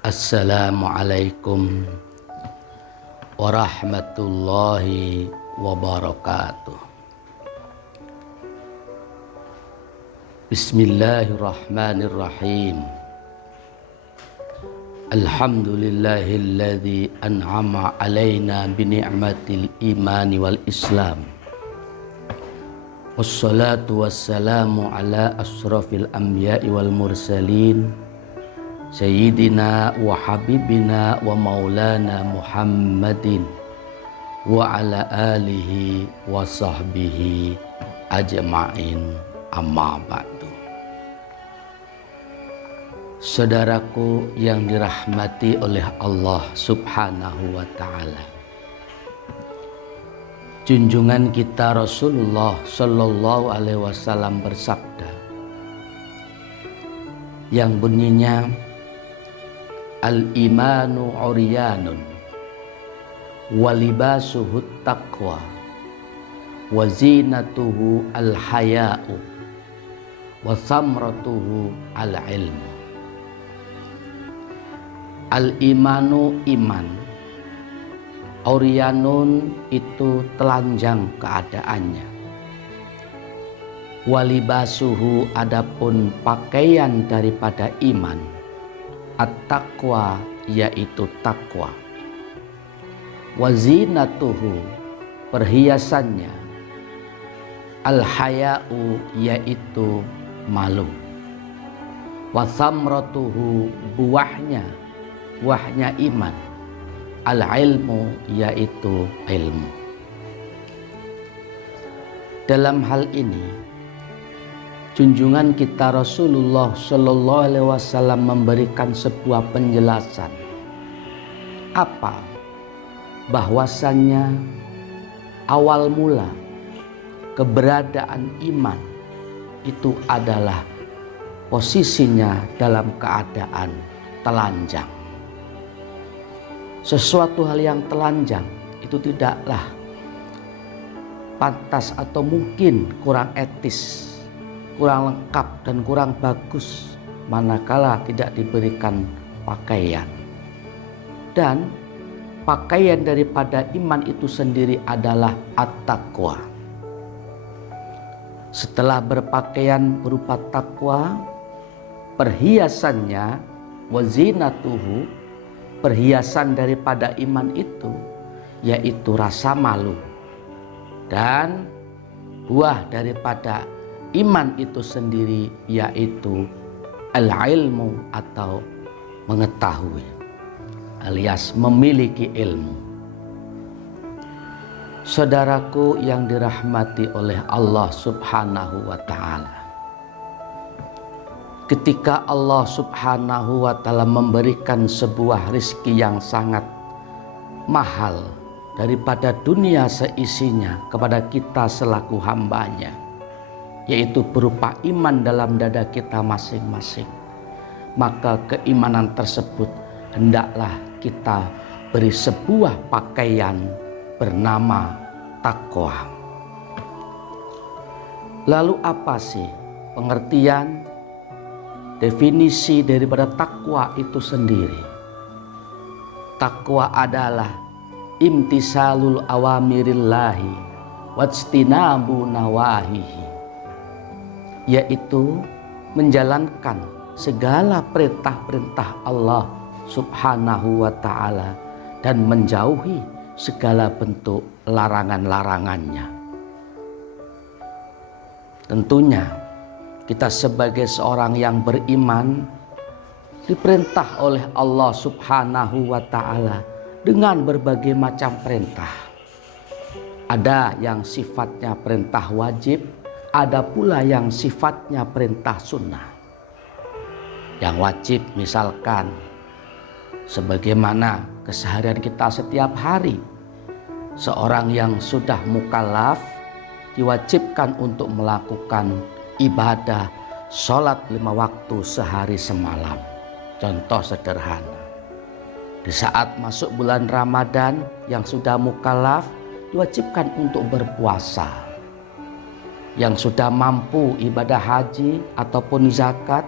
Assalamualaikum warahmatullahi wabarakatuh. Bismillahirrahmanirrahim. Alhamdulillahilladzi an'ama alaina bini'matil imani wal islam. Wassalatu wassalamu ala asrafil anbiya'i wal mursalin Sayyidina wa habibina wa maulana Muhammadin wa ala alihi wa sahbihi ajma'in, amma ba'du. Saudaraku yang dirahmati oleh Allah subhanahu wa ta'ala, junjungan kita Rasulullah sallallahu alaihi wasallam bersabda yang bunyinya, al-imanu uryanun walibasuhu taqwa wa zinatuhu al-haya'u wa samratuhu al-ilmu. Al-imanu iman, uryanun itu telanjang keadaannya, walibasuhu adapun pakaian daripada iman, at-taqwa yaitu takwa, wazinatuhu perhiasannya, al-haya'u yaitu malu, wasamratuhu buahnya iman, al-ilmu yaitu ilmu. Dalam hal ini junjungan kita Rasulullah Shallallahu Alaihi Wasallam memberikan sebuah penjelasan apa? Bahwasannya awal mula keberadaan iman itu adalah posisinya dalam keadaan telanjang. Sesuatu hal yang telanjang itu tidaklah pantas atau mungkin kurang etis, kurang lengkap dan kurang bagus manakala tidak diberikan pakaian. Dan pakaian daripada iman itu sendiri adalah at-taqwa. Setelah berpakaian berupa takwa, perhiasannya wazinatuhu, perhiasan daripada iman itu yaitu rasa malu, dan buah daripada iman itu sendiri yaitu al-ilmu atau mengetahui alias memiliki ilmu. Saudaraku yang dirahmati oleh Allah subhanahu wa ta'ala, ketika Allah subhanahu wa ta'ala memberikan sebuah rizki yang sangat mahal daripada dunia seisinya kepada kita selaku hambanya, yaitu berupa iman dalam dada kita masing-masing, maka keimanan tersebut hendaklah kita beri sebuah pakaian bernama takwa. Lalu apa sih pengertian, definisi daripada takwa itu sendiri? Takwa adalah imtisalul awamirillahi wajtinabu nawahihi, yaitu menjalankan segala perintah-perintah Allah subhanahu wa ta'ala dan menjauhi segala bentuk larangan-larangannya. Tentunya kita sebagai seorang yang beriman diperintah oleh Allah subhanahu wa ta'ala dengan berbagai macam perintah. Ada yang sifatnya perintah wajib, ada pula yang sifatnya perintah sunnah. Yang wajib misalkan sebagaimana keseharian kita setiap hari, seorang yang sudah mukallaf diwajibkan untuk melakukan ibadah sholat 5 waktu sehari semalam. Contoh sederhana, di saat masuk bulan Ramadan yang sudah mukallaf diwajibkan untuk berpuasa. Yang sudah mampu ibadah haji ataupun zakat,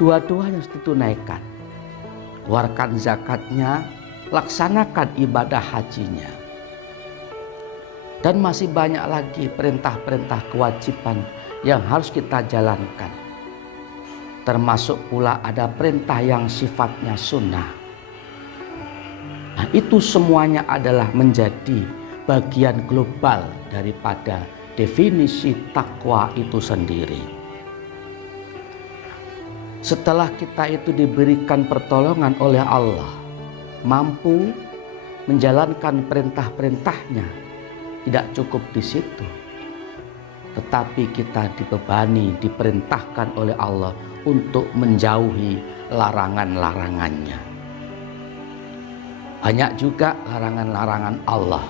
dua-duanya harus ditunaikan. keluarkan zakatnya, laksanakan ibadah hajinya. Dan masih banyak lagi perintah-perintah kewajiban yang harus kita jalankan. Termasuk pula ada perintah yang sifatnya sunnah. Nah, itu semuanya adalah menjadi bagian global daripada definisi takwa itu sendiri. Setelah kita itu diberikan pertolongan oleh Allah, mampu menjalankan perintah-perintahnya, tidak cukup di situ. Tetapi kita dibebani, diperintahkan oleh Allah untuk menjauhi larangan-larangannya. Banyak juga larangan-larangan Allah,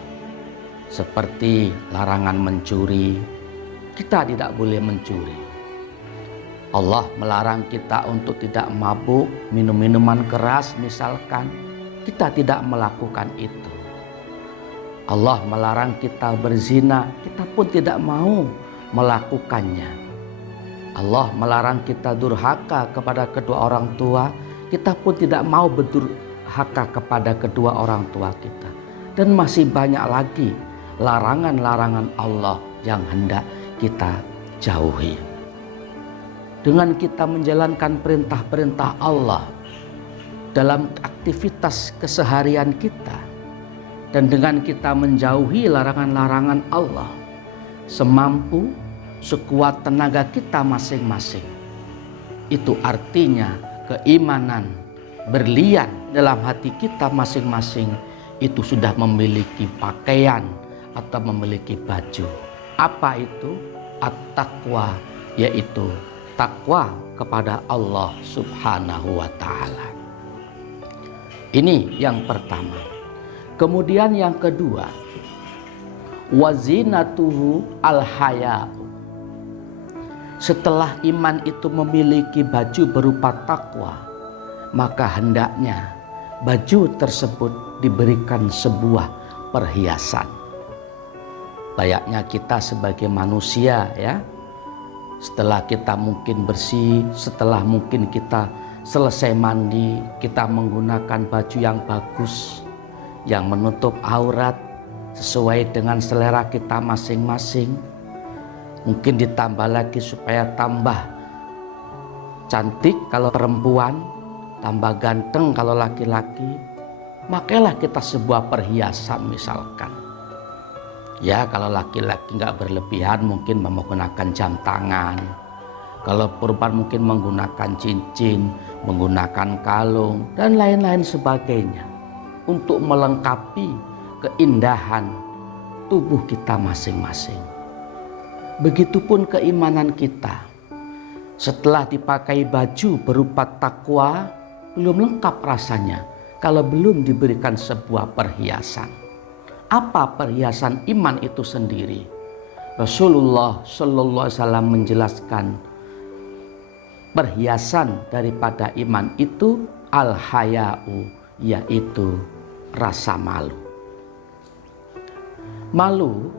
seperti larangan mencuri. Kita tidak boleh mencuri. Allah melarang kita untuk tidak mabuk, minum minuman keras misalkan. Kita tidak melakukan itu. Allah melarang kita berzina, kita pun tidak mau melakukannya. Allah melarang kita durhaka kepada kedua orang tua, kita pun tidak mau berdurhaka kepada kedua orang tua kita. Dan masih banyak lagi larangan-larangan Allah yang hendak kita jauhi. Dengan kita menjalankan perintah-perintah Allah dalam aktivitas keseharian kita, dan dengan kita menjauhi larangan-larangan Allah semampu, sekuat tenaga kita masing-masing, itu artinya keimanan berlian dalam hati kita masing-masing itu sudah memiliki pakaian atau memiliki baju. Apa itu? At-taqwa, yaitu takwa kepada Allah Subhanahu wa ta'ala. Ini yang pertama. Kemudian yang kedua, wazinatuhu al-haya'u. Setelah iman itu memiliki baju berupa takwa, maka hendaknya baju tersebut diberikan sebuah perhiasan. Layaknya kita sebagai manusia, ya. Setelah kita mungkin bersih, setelah mungkin kita selesai mandi, kita menggunakan baju yang bagus, yang menutup aurat sesuai dengan selera kita masing-masing. Mungkin ditambah lagi supaya tambah cantik kalau perempuan, tambah ganteng kalau laki-laki. Makailah kita sebuah perhiasan misalkan. Ya, kalau laki-laki nggak berlebihan mungkin menggunakan jam tangan. Kalau perempuan mungkin menggunakan cincin, menggunakan kalung, dan lain-lain sebagainya, untuk melengkapi keindahan tubuh kita masing-masing. Begitupun keimanan kita. Setelah dipakai baju berupa takwa, belum lengkap rasanya kalau belum diberikan sebuah perhiasan. Apa perhiasan iman itu sendiri? Rasulullah Shallallahu Alaihi Wasallam menjelaskan perhiasan daripada iman itu al-haya'u, yaitu rasa malu. Malu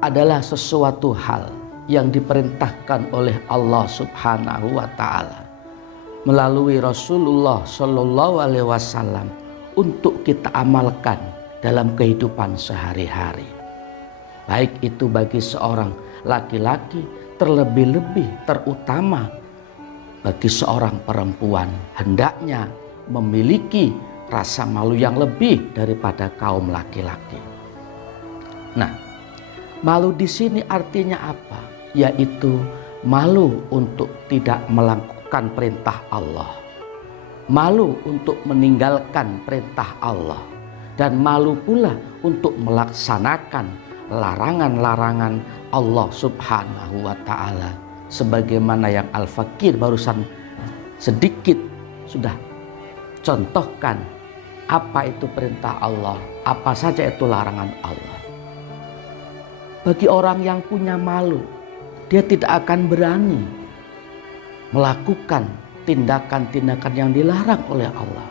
adalah sesuatu hal yang diperintahkan oleh Allah Subhanahu wa ta'ala melalui Rasulullah Shallallahu Alaihi Wasallam untuk kita amalkan dalam kehidupan sehari-hari. Baik itu bagi seorang laki-laki, terlebih-lebih terutama bagi seorang perempuan, hendaknya memiliki rasa malu yang lebih daripada kaum laki-laki. Nah, malu di sini artinya apa? Yaitu malu untuk tidak melakukan perintah Allah, malu untuk meninggalkan perintah Allah, dan malu pula untuk melaksanakan larangan-larangan Allah Subhanahu wa ta'ala, sebagaimana yang Al-Fakir barusan sedikit sudah contohkan apa itu perintah Allah, apa saja itu larangan Allah. Bagi orang yang punya malu, dia tidak akan berani melakukan tindakan-tindakan yang dilarang oleh Allah.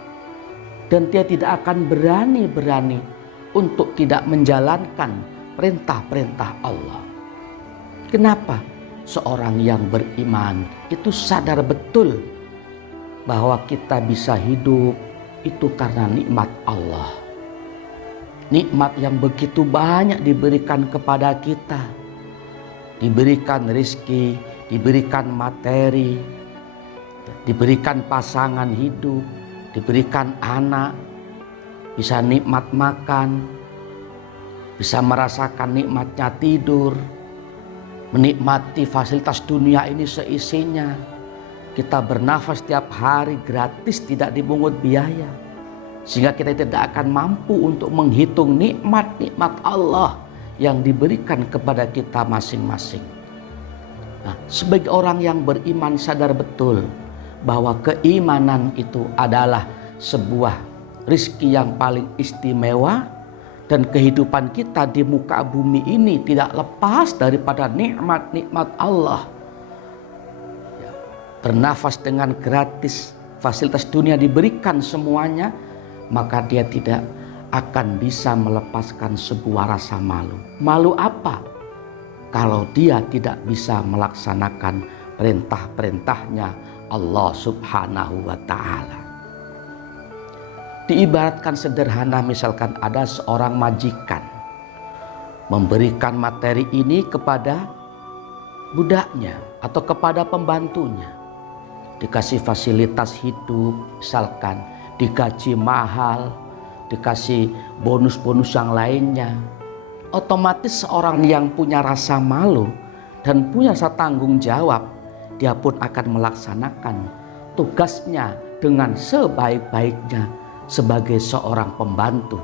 Dan dia tidak akan berani untuk tidak menjalankan perintah-perintah Allah. Kenapa? Seorang yang beriman itu sadar betul bahwa kita bisa hidup itu karena nikmat Allah. Nikmat yang begitu banyak diberikan kepada kita. Diberikan rezeki, diberikan materi, diberikan pasangan hidup, diberikan anak, bisa nikmat makan, bisa merasakan nikmatnya tidur, menikmati fasilitas dunia ini seisinya. Kita bernafas setiap hari gratis, tidak dipungut biaya. Sehingga kita tidak akan mampu untuk menghitung nikmat-nikmat Allah yang diberikan kepada kita masing-masing. Nah, sebagai orang yang beriman sadar betul bahwa keimanan itu adalah sebuah rezeki yang paling istimewa, dan kehidupan kita di muka bumi ini tidak lepas daripada nikmat-nikmat Allah. Bernafas dengan gratis, fasilitas dunia diberikan semuanya, maka dia tidak akan bisa melepaskan sebuah rasa malu. Malu apa? Kalau dia tidak bisa melaksanakan perintah-perintahnya Allah Subhanahu wa Ta'ala. Diibaratkan sederhana, misalkan ada seorang majikan memberikan materi ini kepada budaknya atau kepada pembantunya. Dikasih fasilitas hidup, misalkan digaji mahal, dikasih bonus-bonus yang lainnya. Otomatis seorang yang punya rasa malu dan punya rasa tanggung jawab, dia pun akan melaksanakan tugasnya dengan sebaik-baiknya sebagai seorang pembantu.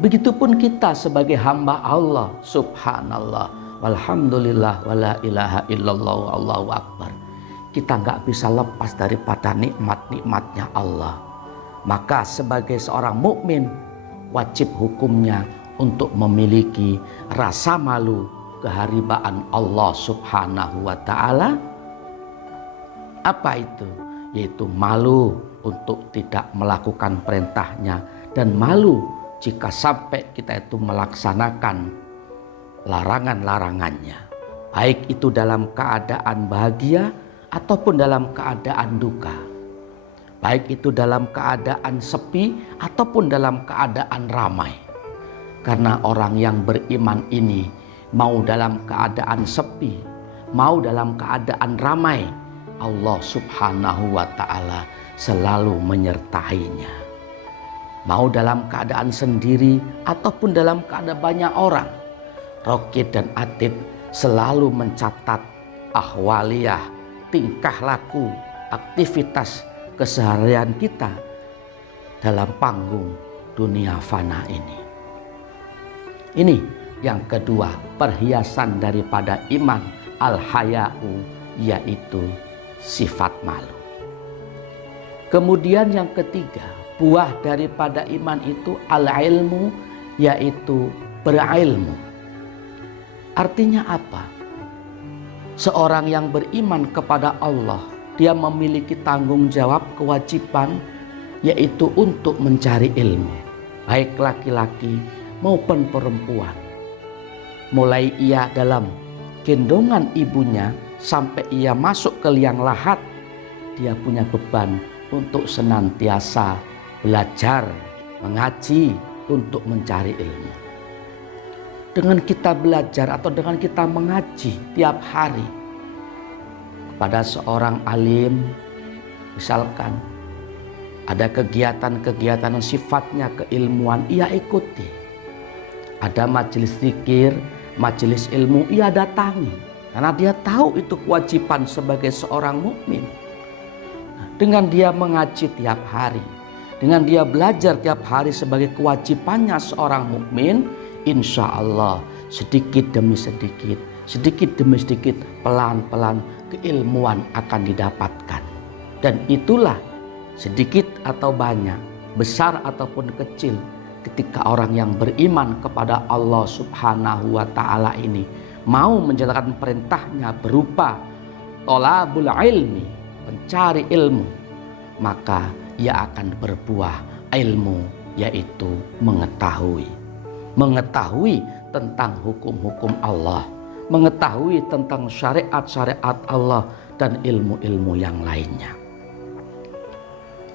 Begitupun kita sebagai hamba Allah. Subhanallah, walhamdulillah, wala ilaha illallah, wallahu akbar. Kita nggak bisa lepas daripada nikmat-nikmatnya Allah. Maka sebagai seorang mukmin, wajib hukumnya untuk memiliki rasa malu keharibaan Allah Subhanahu wa Ta'ala. Apa itu? Yaitu malu untuk tidak melakukan perintahnya, dan malu jika sampai kita itu melaksanakan larangan-larangannya, baik itu dalam keadaan bahagia ataupun dalam keadaan duka, baik itu dalam keadaan sepi ataupun dalam keadaan ramai. Karena orang yang beriman ini mau dalam keadaan sepi, mau dalam keadaan ramai, Allah Subhanahu wa Ta'ala selalu menyertainya. Mau dalam keadaan sendiri ataupun dalam keadaan banyak orang, Raqib dan Atid selalu mencatat ahwaliyah, tingkah laku, aktivitas keseharian kita dalam panggung dunia fana ini. Ini yang kedua, perhiasan daripada iman, al-haya'u, yaitu sifat malu. Kemudian yang ketiga, buah daripada iman itu al-ilmu, yaitu berilmu. Artinya apa? Seorang yang beriman kepada Allah, dia memiliki tanggung jawab, kewajiban, yaitu untuk mencari ilmu, baik laki-laki maupun perempuan. Mulai ia dalam gendongan ibunya sampai ia masuk ke liang lahat, dia punya beban untuk senantiasa belajar, mengaji, untuk mencari ilmu. Dengan kita belajar atau dengan kita mengaji tiap hari kepada seorang alim, misalkan ada kegiatan-kegiatan yang sifatnya keilmuan, ia ikuti. Ada majelis zikir, majelis ilmu, ia datangi. Karena dia tahu itu kewajiban sebagai seorang mukmin. Dengan dia mengaji tiap hari, dengan dia belajar tiap hari sebagai kewajibannya seorang mukmin, insya Allah sedikit demi sedikit, sedikit demi sedikit, pelan-pelan keilmuan akan didapatkan. Dan itulah sedikit atau banyak, besar ataupun kecil, ketika orang yang beriman kepada Allah Subhanahu wa Ta'ala ini mau menjalankan perintahnya berupa thalabul ilmi, mencari ilmu, maka ia akan berbuah ilmu, yaitu mengetahui tentang hukum-hukum Allah, mengetahui tentang syariat-syariat Allah dan ilmu-ilmu yang lainnya.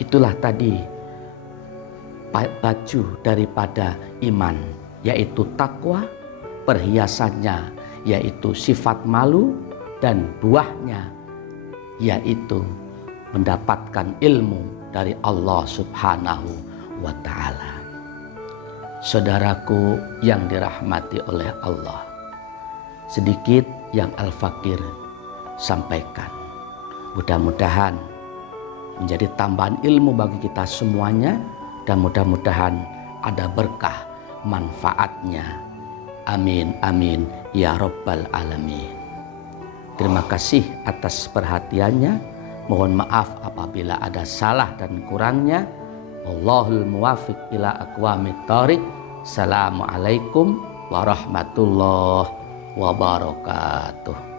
Itulah tadi baju daripada iman, yaitu takwa, perhiasannya yaitu sifat malu, dan buahnya yaitu mendapatkan ilmu dari Allah Subhanahu wa Ta'ala. Saudaraku yang dirahmati oleh Allah, sedikit yang Al-Fakir sampaikan. Mudah-mudahan menjadi tambahan ilmu bagi kita semuanya, dan mudah-mudahan ada berkah manfaatnya. Amin, amin, ya Rabbal Alamin. Terima kasih atas perhatiannya. Mohon maaf apabila ada salah dan kurangnya. Wallahul muwafiq ila aqwamit thoriq. Assalamualaikum warahmatullahi wabarakatuh.